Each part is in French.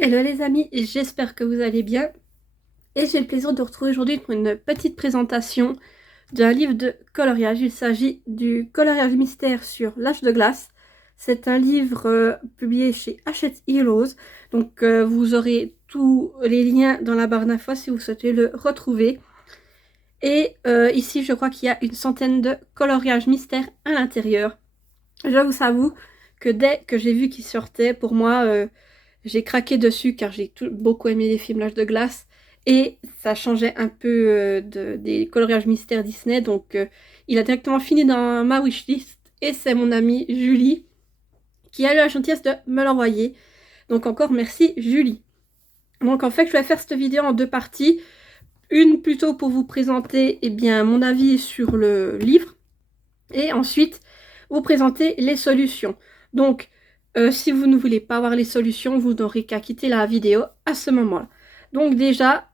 Hello les amis, j'espère que vous allez bien et j'ai le plaisir de vous retrouver aujourd'hui pour une petite présentation d'un livre de coloriage. Il s'agit du coloriage mystère sur l'âge de glace. C'est un livre publié chez Hachette Heroes, donc vous aurez tous les liens dans la barre d'infos si vous souhaitez le retrouver. Et ici je crois qu'il y a une centaine de coloriages mystères à l'intérieur. Je vous avoue que dès que j'ai vu qu'il sortait, pour moi, j'ai craqué dessus car j'ai beaucoup aimé les films L'Âge de glace et ça changeait un peu des coloriages mystères Disney. Donc il a directement fini dans ma wishlist et c'est mon amie Julie qui a eu la gentillesse de me l'envoyer. Donc encore merci Julie. Donc en fait je vais faire cette vidéo en deux parties. Une plutôt pour vous présenter mon avis sur le livre et ensuite vous présenter les solutions. Donc si vous ne voulez pas voir les solutions, vous n'aurez qu'à quitter la vidéo à ce moment-là. Donc déjà,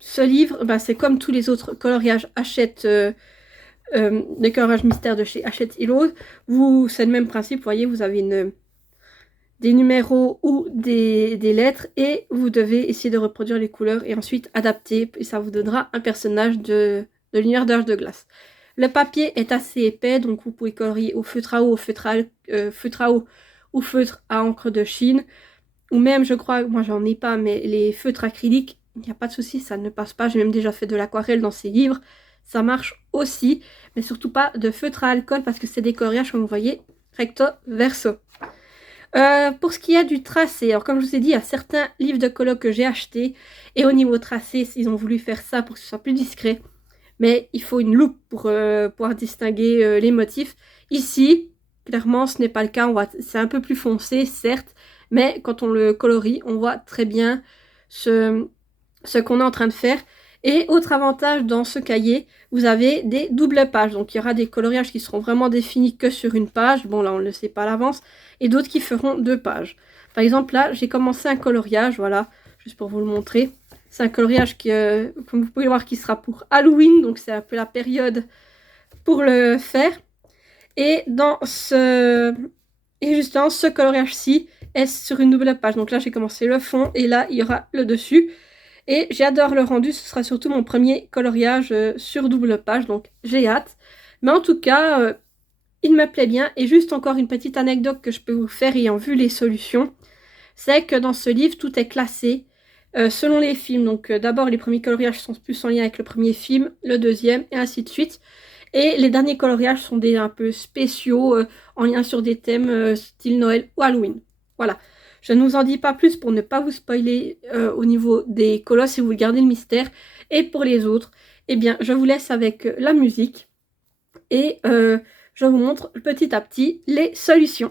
ce livre, c'est comme tous les autres coloriages Hachette, les coloriages mystères de chez Hachette Heroes. C'est le même principe, vous voyez, vous avez des numéros ou des lettres et vous devez essayer de reproduire les couleurs et ensuite adapter et ça vous donnera un personnage de l'univers d'Âge de glace. Le papier est assez épais, donc vous pouvez colorier au feutre à eau, feutre à eau ou feutre à encre de Chine. Ou même, je crois, moi j'en ai pas, mais les feutres acryliques, il n'y a pas de souci, ça ne passe pas. J'ai même déjà fait de l'aquarelle dans ces livres. Ça marche aussi, mais surtout pas de feutre à alcool parce que c'est des coloriages, comme vous voyez, recto verso. Pour ce qui est du tracé, alors comme je vous ai dit, il y a certains livres de colo que j'ai achetés et au niveau tracé, ils ont voulu faire ça pour que ce soit plus discret. Mais il faut une loupe pour pouvoir distinguer les motifs. Ici, clairement, ce n'est pas le cas. C'est un peu plus foncé, certes, mais quand on le colorie, on voit très bien ce qu'on est en train de faire. Et autre avantage dans ce cahier, vous avez des doubles pages. Donc il y aura des coloriages qui seront vraiment définis que sur une page. Bon là on ne le sait pas à l'avance. Et d'autres qui feront deux pages. Par exemple là j'ai commencé un coloriage, voilà, juste pour vous le montrer. C'est un coloriage qui, comme vous pouvez le voir, qui sera pour Halloween. Donc c'est un peu la période pour le faire. Et justement ce coloriage-ci est sur une double page. Donc là j'ai commencé le fond et là il y aura le dessus. Et j'adore le rendu, ce sera surtout mon premier coloriage sur double page, donc j'ai hâte. Mais en tout cas, il me plaît bien. Et juste encore une petite anecdote que je peux vous faire ayant vu les solutions, c'est que dans ce livre, tout est classé selon les films. Donc d'abord, les premiers coloriages sont plus en lien avec le premier film, le deuxième, et ainsi de suite. Et les derniers coloriages sont des un peu spéciaux, en lien sur des thèmes style Noël ou Halloween. Voilà. Je ne vous en dis pas plus pour ne pas vous spoiler au niveau des colosses et vous gardez le mystère. Et pour les autres, eh bien, je vous laisse avec la musique et je vous montre petit à petit les solutions.